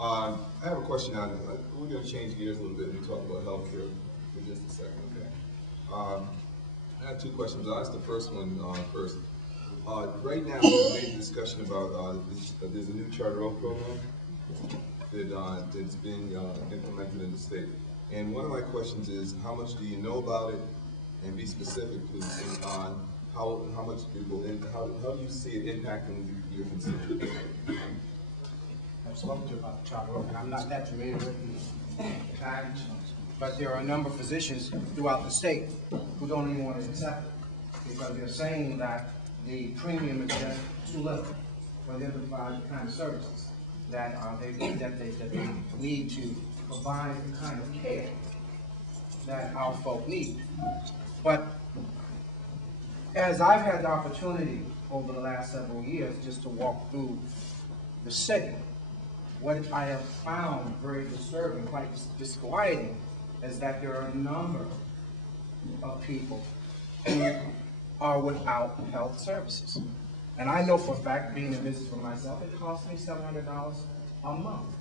I have a question on it. We're going to change gears a little bit and talk about healthcare for just a second, okay? I have two questions. I'll ask the first one first. Right now, there's a major discussion about there's a new charter oak program that's being implemented in the state. And one of my questions is, how much do you know about it? And be specific, please, on how much it will, how do you see it impacting your constituents? I've spoken to about the charter oak, and I'm not that familiar with the package, but there are a number of physicians throughout the state who don't even want to accept it because they're saying that the premium is just too little for them to provide the kind of services that they need to provide the kind of care that our folk need. But as I've had the opportunity over the last several years just to walk through the city, what I have found very disturbing, quite disquieting, is that there are a number of people who are without health services. And I know for a fact, being in business for myself, it costs me $700 a month.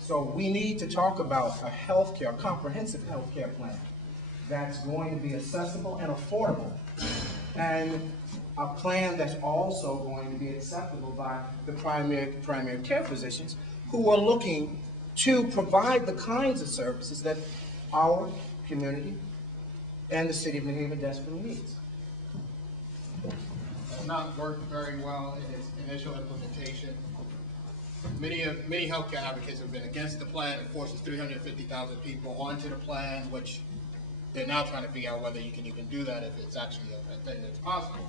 So we need to talk about a comprehensive healthcare plan that's going to be accessible and affordable, and a plan that's also going to be acceptable by the primary care physicians who are looking to provide the kinds of services that our community and the city of New Haven desperately needs. Has not worked very well in its initial implementation. Many healthcare advocates have been against the plan. It forces 350,000 people onto the plan, which they're now trying to figure out whether you can even do that if it's actually a thing that's possible.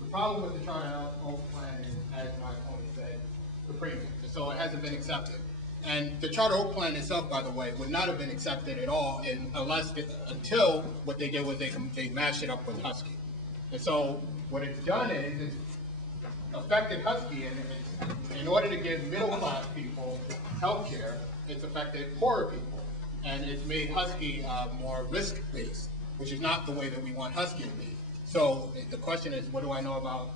The problem with the Charter Oak plan is, as my opponent said, the premium. So it hasn't been accepted. And the Charter Oak plan itself, by the way, would not have been accepted at all until what they did was they mashed it up with Husky. And so what it's done is it's affected Husky, and in order to give middle-class people health care, it's affected poorer people. And it's made Husky more risk-based, which is not the way that we want Husky to be. So the question is, what do I know about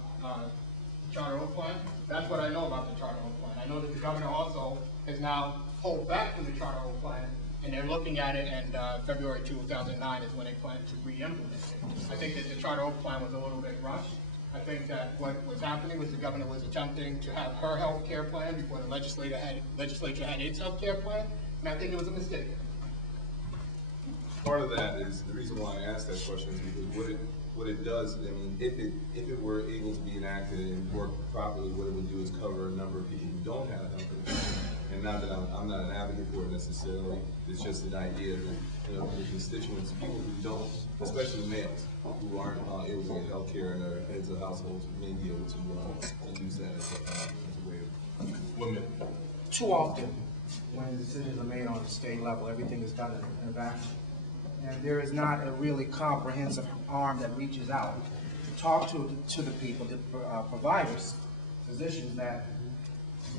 Charter Oak plan? That's what I know about the Charter Oak plan. I know that the governor also has now pulled back from the Charter Oak plan, and they're looking at it, and February 2009 is when they plan to re-implement it. I think that the Charter Oak plan was a little bit rushed. I think that what was happening was the governor was attempting to have her health care plan before the legislature had its health care plan, and I think it was a mistake. Part of that is the reason why I asked that question is because what it does, I mean, if it were able to be enacted and work properly, what it would do is cover a number of people who don't have health insurance. And not that I'm not an advocate for it necessarily, it's just an idea that, you know, the constituents, people who don't, especially males, who aren't able to get health care and are heads of households may be able to use that as a way of women. Too often, when decisions are made on the state level, everything is done in a vacuum. And there is not a really comprehensive arm that reaches out to talk to the people, the providers, physicians that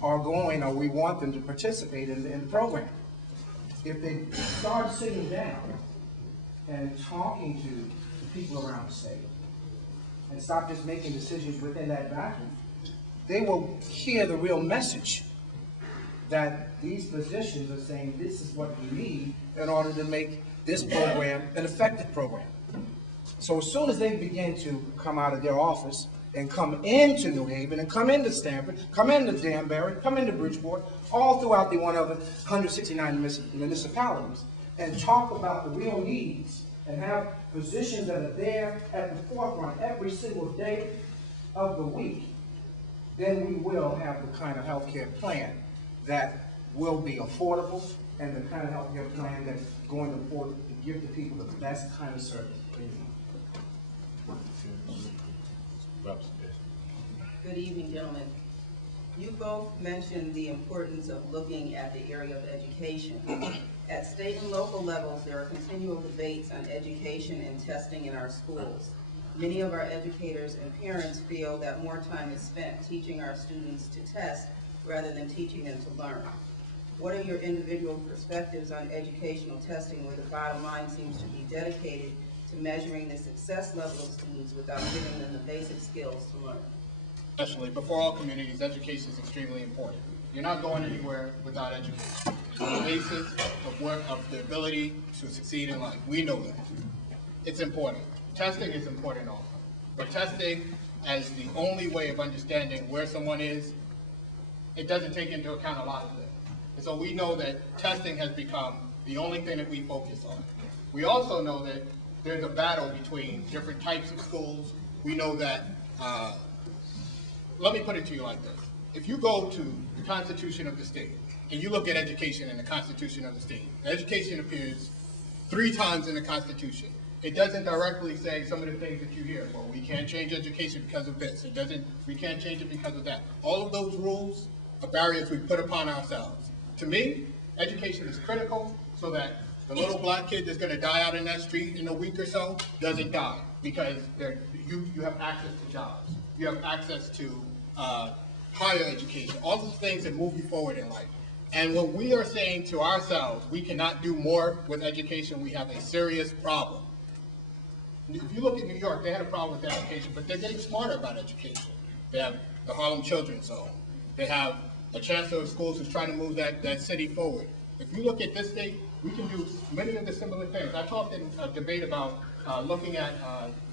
are going, or we want them to participate in the program. If they start sitting down and talking to the people around the state and stop just making decisions within that vacuum, they will hear the real message that these physicians are saying this is what we need in order to make this program an effective program. So as soon as they begin to come out of their office and come into New Haven and come into Stamford, come into Danbury, come into Bridgeport, all throughout the 169 municipalities, and talk about the real needs and have physicians that are there at the forefront every single day of the week, then we will have the kind of healthcare plan that will be affordable and the kind of healthcare plan that's going to afford to give the people the best kind of service. Good evening, gentlemen. You both mentioned the importance of looking at the area of education. At state and local levels, there are continual debates on education and testing in our schools. Many of our educators and parents feel that more time is spent teaching our students to test rather than teaching them to learn. What are your individual perspectives on educational testing where the bottom line seems to be dedicated to measuring the success level of students without giving them the basic skills to learn? Especially before all communities, education is extremely important. You're not going anywhere without education. It's the basis of the ability to succeed in life. We know that. It's important. Testing is important also. But testing as the only way of understanding where someone is, it doesn't take into account a lot of things. And so we know that testing has become the only thing that we focus on. We also know that there's a battle between different types of schools. We know that, let me put it to you like this. If you go to the Constitution of the state and you look at education in the Constitution of the state, education appears 3 times in the Constitution. It doesn't directly say some of the things that you hear. Well, we can't change education because of this. We can't change it because of that. All of those rules are barriers we put upon ourselves. To me, education is critical so that the little black kid that's going to die out in that street in a week or so doesn't die, because you have access to jobs. You have access to higher education, all the things that move you forward in life. And what we are saying to ourselves, we cannot do more with education. We have a serious problem. If you look at New York, they had a problem with education, but they're getting smarter about education. They have the Harlem Children's Zone. They have a chancellor of schools who's trying to move that city forward. If you look at this state, we can do many of the similar things. I talked in a debate about looking at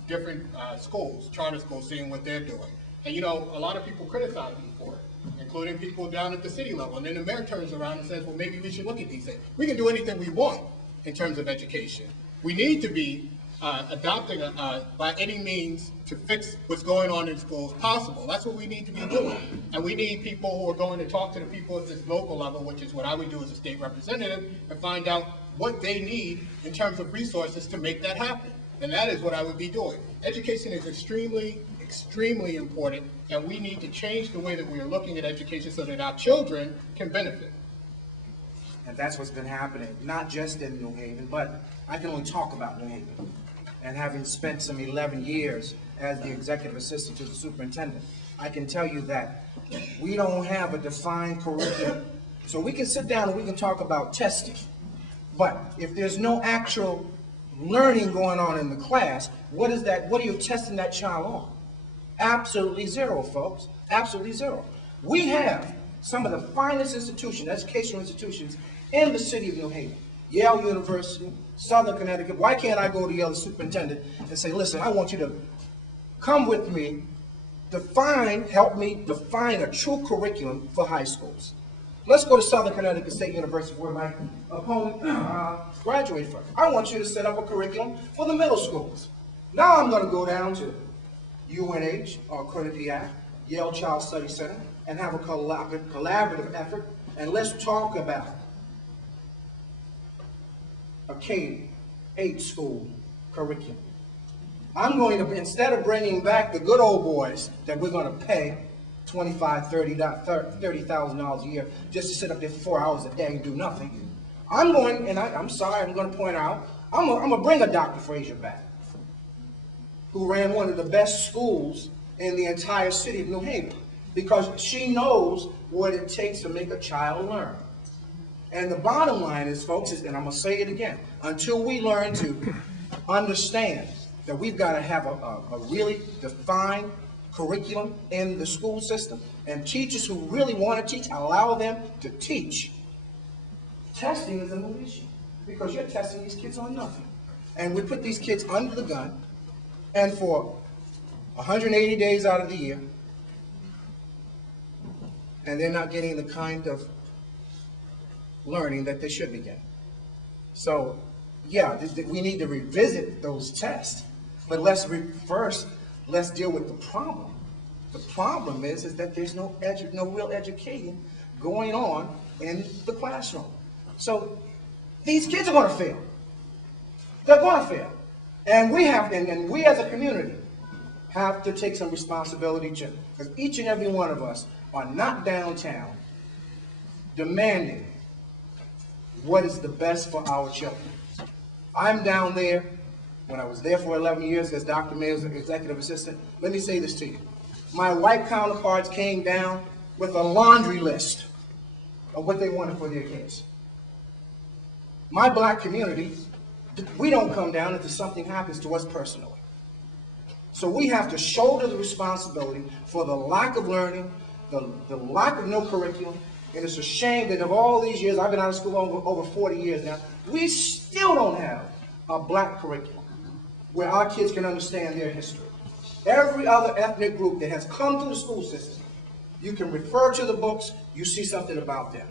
different schools, charter schools, seeing what they're doing. And you know, a lot of people criticize me for it, including people down at the city level. And then the mayor turns around and says, well, maybe we should look at these things. We can do anything we want in terms of education. We need to be adopting by any means to fix what's going on in schools possible. That's what we need to be doing. And we need people who are going to talk to the people at this local level, which is what I would do as a state representative, and find out what they need in terms of resources to make that happen. And that is what I would be doing. Education is extremely, extremely important, and we need to change the way that we are looking at education so that our children can benefit. And that's what's been happening, not just in New Haven, but I can only talk about New Haven. And having spent some 11 years as the executive assistant to the superintendent, I can tell you that we don't have a defined curriculum. So we can sit down and we can talk about testing, but if there's no actual learning going on in the class, what is that? What are you testing that child on? Absolutely zero, folks. Absolutely zero. We have some of the finest institutions, educational institutions in the city of New Haven. Yale University, Southern Connecticut. Why can't I go to Yale superintendent and say, listen, I want you to come with me, help me define a true curriculum for high schools. Let's go to Southern Connecticut State University, where my opponent graduated from. I want you to set up a curriculum for the middle schools. Now I'm going to go down to UNH or Quinnipiac, Yale Child Study Center, and have a collaborative effort, and let's talk about a K-8 school curriculum. I'm going to, instead of bringing back the good old boys that we're going to pay $25,000, $30,000 a year just to sit up there for 4 hours a day and do nothing, I'm going, and I'm sorry, I'm going to point out, I'm going to bring a Dr. Frazier back, who ran one of the best schools in the entire city of New Haven, because she knows what it takes to make a child learn. And the bottom line is, folks, and I'm going to say it again, until we learn to understand that we've got to have a really defined curriculum in the school system, and teachers who really want to teach, allow them to teach. Testing is a new issue, because you're testing these kids on nothing. And we put these kids under the gun, and for 180 days out of the year, and they're not getting the kind of learning that they should be getting. So, yeah, we need to revisit those tests, but first, let's deal with the problem. The problem is that there's no real educating going on in the classroom. So, these kids are going to fail. They're going to fail. And we have, and we as a community have to take some responsibility too, because each and every one of us are not downtown demanding what is the best for our children. I'm down there, when I was there for 11 years as Dr. Mayor's executive assistant. Let me say this to you. My white counterparts came down with a laundry list of what they wanted for their kids. My black community, we don't come down until something happens to us personally. So we have to shoulder the responsibility for the lack of learning, the lack of no curriculum, And it's a shame that of all these years, I've been out of school over 40 years now, we still don't have a black curriculum where our kids can understand their history. Every other ethnic group that has come through the school system, you can refer to the books, you see something about them.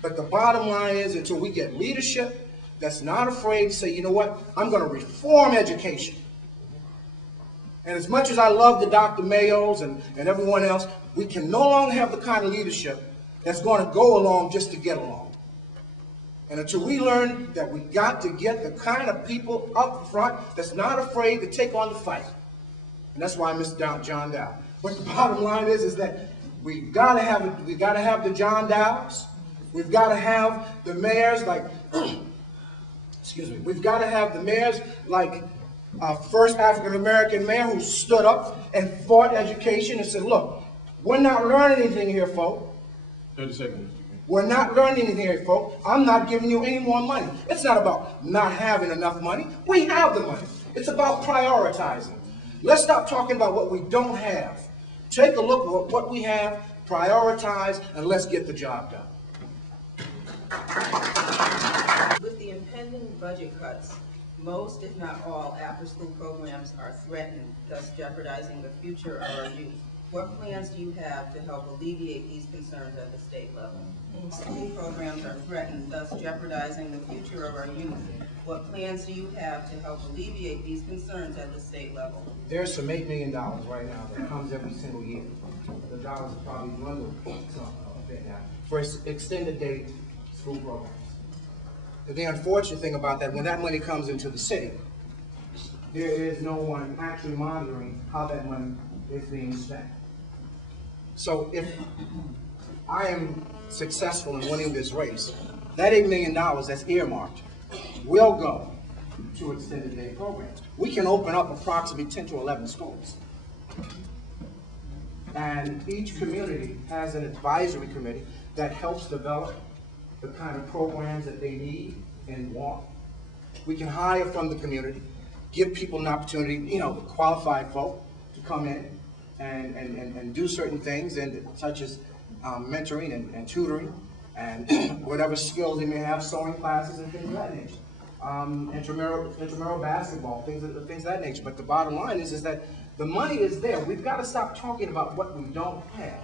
But the bottom line is, until we get leadership that's not afraid to say, you know what, I'm going to reform education. And as much as I love the Dr. Mayos and everyone else, we can no longer have the kind of leadership that's going to go along just to get along. And until we learn that we got to get the kind of people up front that's not afraid to take on the fight. And that's why I miss John Dow. But the bottom line is that we've got to have the John Dows. We've got to have the mayors like, excuse me, we've got to have the mayors like first African-American mayor who stood up and fought education and said, look, we're not learning anything here, folks. 30 seconds. We're not learning anything here, folks. I'm not giving you any more money. It's not about not having enough money. We have the money. It's about prioritizing. Let's stop talking about what we don't have. Take a look at what we have, prioritize, and let's get the job done. With the impending budget cuts, most, if not all, after-school programs are threatened, thus jeopardizing the future of our youth. What plans do you have to help alleviate these concerns at the state level? School programs are threatened, thus jeopardizing the future of our youth. What plans do you have to help alleviate these concerns at the state level? There's some $8 million right now that comes every single year. The dollars have probably dwindled a bit now for extended day school programs. The unfortunate thing about that, when that money comes into the city, there is no one actually monitoring how that money is being spent. So if I am successful in winning this race, that $8 million that's earmarked will go to extended day programs. We can open up approximately 10 to 11 schools. And each community has an advisory committee that helps develop the kind of programs that they need and want. We can hire from the community, give people an opportunity, you know, qualified folk to come in and do certain things, and such as mentoring and tutoring and whatever skills they may have, sewing classes and things of that nature. Intramural basketball, things of that nature. But the bottom line is that the money is there. We've got to stop talking about what we don't have.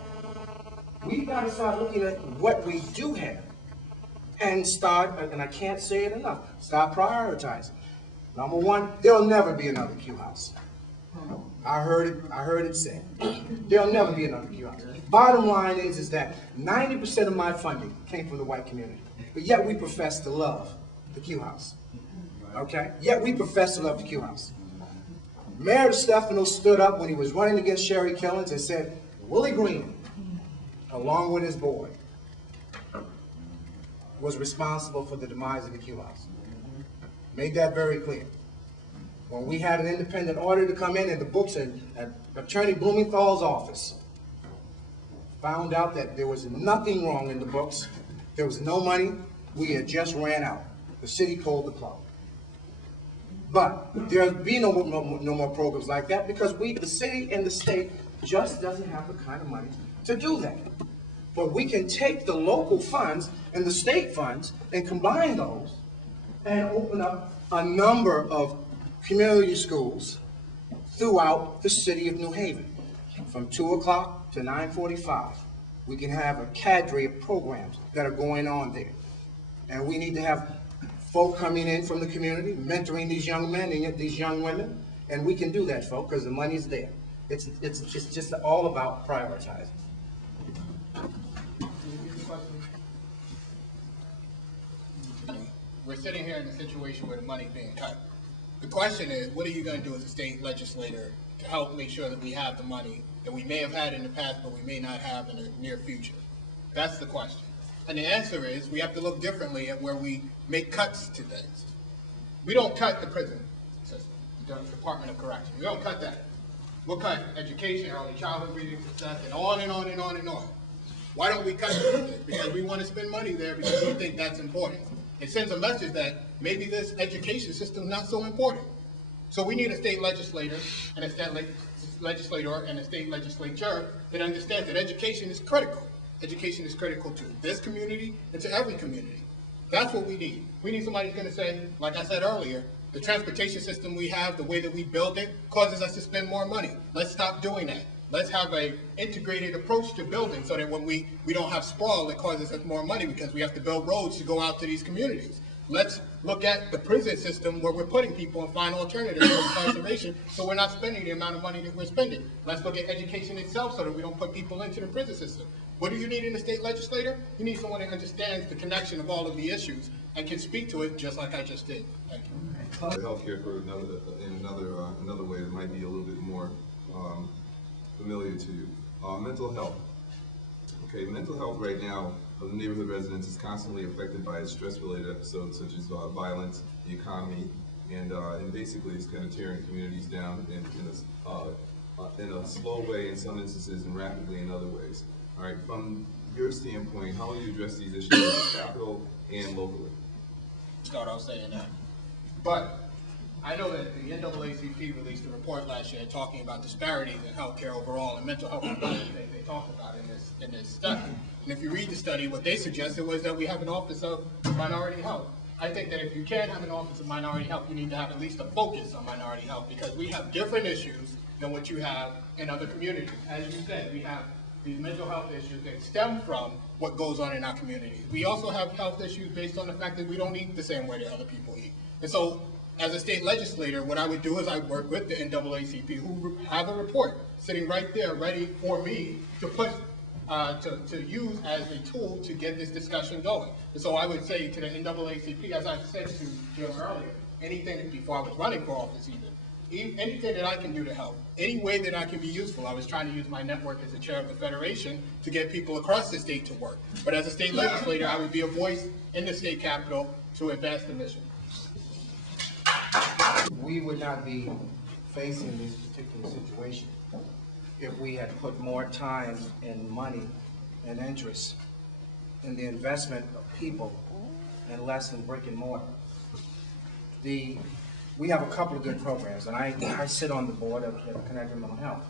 We've got to start looking at what we do have and start, and I can't say it enough, start prioritizing. Number one, there'll never be another Q house. I heard it said. There'll never be another Q house. Bottom line is that 90% of my funding came from the white community, but yet we profess to love the Q house. Okay? Yet we profess to love the Q house. Mayor Stefano stood up when he was running against Sherry Killens and said, Willie Greene, along with his board, was responsible for the demise of the Q house. Made that very clear. When we had an independent auditor to come in and the books at Attorney Blumenthal's office found out that there was nothing wrong in the books, there was no money, we had just ran out. The city pulled the plug. But there'll be no more programs like that because the city and the state just doesn't have the kind of money to do that. But we can take the local funds and the state funds and combine those and open up a number of community schools throughout the city of New Haven. From 2 o'clock to 9:45, we can have a cadre of programs that are going on there. And we need to have folk coming in from the community, mentoring these young men and these young women, and we can do that, folk, because the money's there. It's just all about prioritizing. We're sitting here in a situation where the money's being cut. The question is, what are you going to do as a state legislator to help make sure that we have the money that we may have had in the past, but we may not have in the near future? That's the question. And the answer is, we have to look differently at where we make cuts to things. We don't cut the prison system, the Department of Correction. We don't cut that. We'll cut education, early childhood reading success, and on and on and on and on. Why don't we cut it? Because we want to spend money there because we think that's important. It sends a message that maybe this education system is not so important. So we need a state legislator and a state legislator and a state legislature that understands that education is critical. Education is critical to this community and to every community. That's what we need. We need somebody who's going to say, like I said earlier, the transportation system we have, the way that we build it, causes us to spend more money. Let's stop doing that. Let's have an integrated approach to building so that when we don't have sprawl that causes us more money because we have to build roads to go out to these communities. Let's look at the prison system where we're putting people and find alternatives for conservation so we're not spending the amount of money that we're spending. Let's look at education itself so that we don't put people into the prison system. What do you need in a state legislator? You need someone that understands the connection of all of the issues and can speak to it just like I just did. Thank you. Healthcare for another way that might be a little bit more familiar to you. Mental health. Okay, mental health right now of the neighborhood residents is constantly affected by stress-related episodes such as violence, the economy, and basically it's kind of tearing communities down in a slow way in some instances and rapidly in other ways. All right, from your standpoint, how will you address these issues at the Capitol and locally? Start off saying that. But I know that the NAACP released a report last year talking about disparities in healthcare overall and mental health they talked about in this study. And if you read the study, what they suggested was that we have an Office of Minority Health. I think that if you can have an Office of Minority Health, you need to have at least a focus on minority health because we have different issues than what you have in other communities. As you said, we have these mental health issues that stem from what goes on in our communities. We also have health issues based on the fact that we don't eat the same way that other people eat. And so, as a state legislator, what I would do is I work with the NAACP who have a report sitting right there ready for me to put, to use as a tool to get this discussion going. And so I would say to the NAACP, as I said to Jim earlier, anything before I was running for office even, anything that I can do to help, any way that I can be useful. I was trying to use my network as the chair of the Federation to get people across the state to work. But as a state legislator, I would be a voice in the state capitol to advance the mission. We would not be facing this particular situation if we had put more time and money and interest in the investment of people and less in brick and mortar. We have a couple of good programs, and I sit on the board of Connected Mental Health.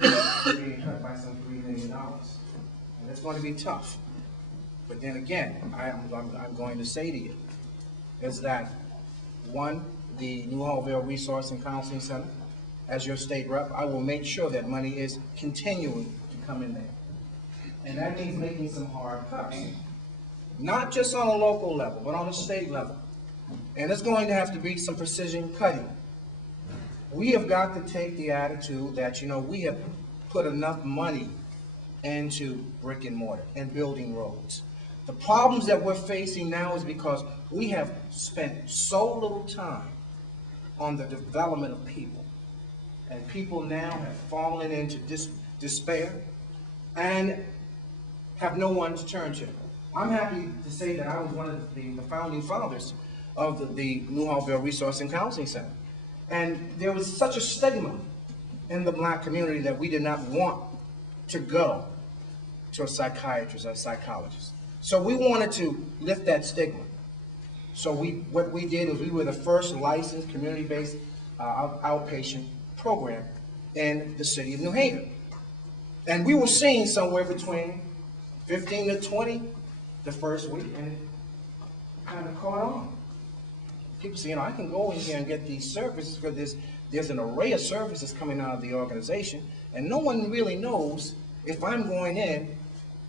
We're being cut by some $3 million, and it's going to be tough. But then again, I'm going to say to you is that one, the New Hallville Resource and Counseling Center, as your state rep, I will make sure that money is continuing to come in there. And that means making some hard cuts, not just on a local level, but on a state level. And it's going to have to be some precision cutting. We have got to take the attitude that, we have put enough money into brick and mortar and building roads. The problems that we're facing now is because we have spent so little time on the development of people. And people now have fallen into despair and have no one to turn to. I'm happy to say that I was one of the founding fathers of the New Hallville Resource and Counseling Center. And there was such a stigma in the black community that we did not want to go to a psychiatrist or a psychologist. So we wanted to lift that stigma. So what we did is we were the first licensed community-based outpatient program in the city of New Haven. And we were seeing somewhere between 15 to 20 the first week, and it kind of caught on. People say, I can go in here and get these services because there's an array of services coming out of the organization, and no one really knows if I'm going in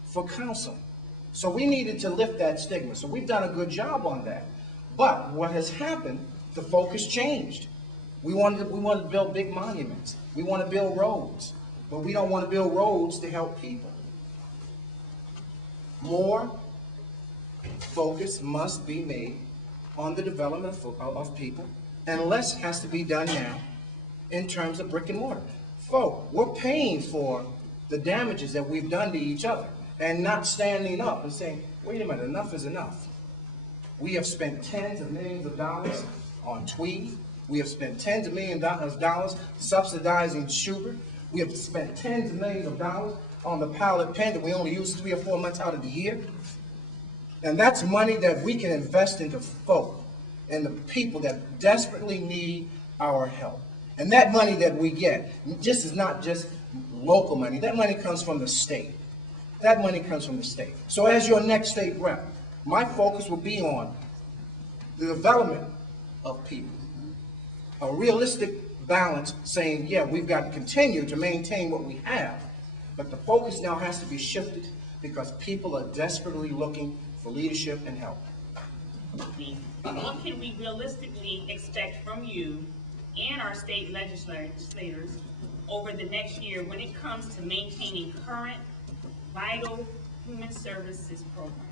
for counseling. So we needed to lift that stigma. So we've done a good job on that. But what has happened, the focus changed. We wanted to build big monuments. We want to build roads. But we don't want to build roads to help people. More focus must be made on the development of people, and less has to be done now in terms of brick and mortar. Folks, we're paying for the damages that we've done to each other and not standing up and saying, wait a minute, enough is enough. We have spent tens of millions of dollars on Tweed. We have spent tens of millions of dollars subsidizing Schubert. We have spent tens of millions of dollars on the pilot pen that we only use 3 or 4 months out of the year. And that's money that we can invest into folk and the people that desperately need our help. And that money that we get is not just local money. That money comes from the state. that money comes from the state. So as your next state rep, my focus will be on the development of people. A realistic balance saying, yeah, we've got to continue to maintain what we have, but the focus now has to be shifted because people are desperately looking for leadership and help. What can we realistically expect from you and our state legislators over the next year when it comes to maintaining current vital human services programs?